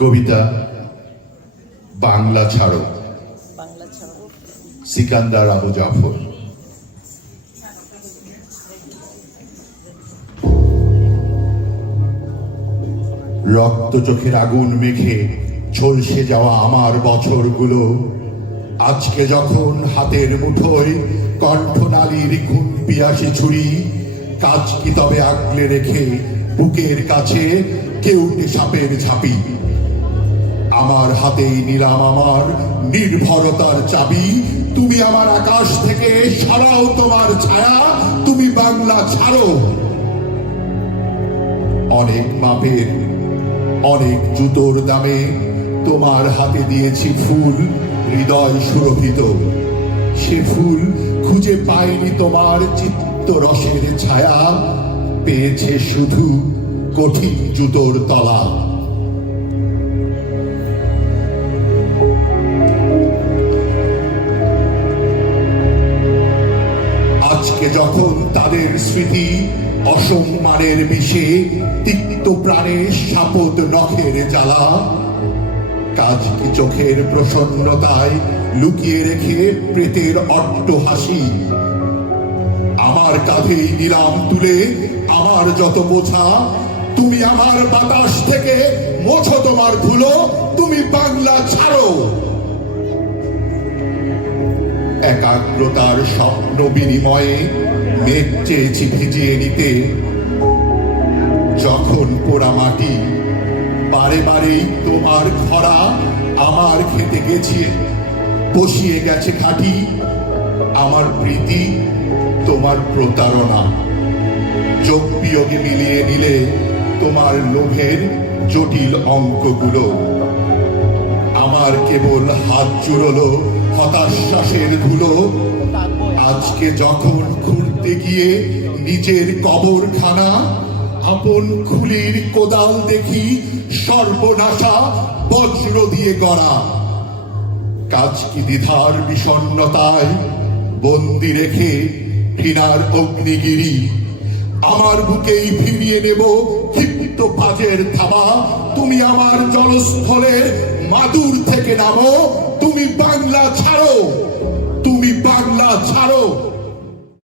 কবিতা বাংলা ছাড়ো, সিকান্দার আবু জাফর। রক্ত চোখের আগুন মেখে ঝলসে যাওয়া আমার বছরগুলো আজকে যখন হাতের মুঠোয় কণ্ঠনালীর খুন পিয়াসী ছুরি, কাজ কি তবে আগলে রেখে বুকের কাছে কেউটে সাপের ঝাঁপি। আমার হাতেই নিলাম আমার নির্ভরতার চাবি। তুমি আমার আকাশ থেকে সরাও তোমার ছায়া, তুমি বাংলা ছাড়ো। অনেক মাপের অনেক জুতোর দামে তোমার হাতে দিয়েছি ফুল, হৃদয় সুরভিত। সে ফুল খুঁজে পায়নি তোমার চিত্তরসের ছায়া, পেয়েছে শুধু কঠিন জুতোর তলা। আজকে যখন তাদের স্মৃতি অসম্মানের বিষে তিক্ত প্রাণে শাপদ নখের জ্বালা, কাজ কি চোখের প্রসন্নতায় লুকিয়ে রেখে প্রেতের অট্ট হাসি। আমার কাঁধেই নিলাম তুলে আমার যত বোঝা, তুমি আমার বাতাস থেকে মোছো তোমার ধুলো, তুমি বাংলা ছাড়ো। একাগ্রতার স্বপ্ন বিনিময়ে মেঘ চেয়েছি ভিজিয়ে নিতে, যখন পোড়া মাটি বারে বারেই তোমার খরা আমার খেতে গেছে বসিয়ে গেছে খাঁটি। আমার প্রীতি তোমার প্রতারণা, যোগ বিয়োগে মিলিয়ে নিলে তোমার লোভের জটিল অঙ্কগুলো। আমার কেবল হাত জুড়লো হতাশ্বাসের ধুলো। আজকে যখন খুঁড়তে গিয়ে নিজের কবরখানা, আপন খুলির কোদাল দেখি সর্বনাশা বজ্র দিয়ে গড়া। কাজ কি দ্বিধার বিষণ্ণতায় বন্দি রেখে ঘৃণার অগ্নিগিরি, আমার বুকেই ফিরিয়ে নেব ক্ষিপ্ত বাজের থাবা। তুমি আমার জলস্থলের মাদুর থেকে নামো, তুমি বাংলা ছাড়ো, তুমি বাংলা ছাড়ো।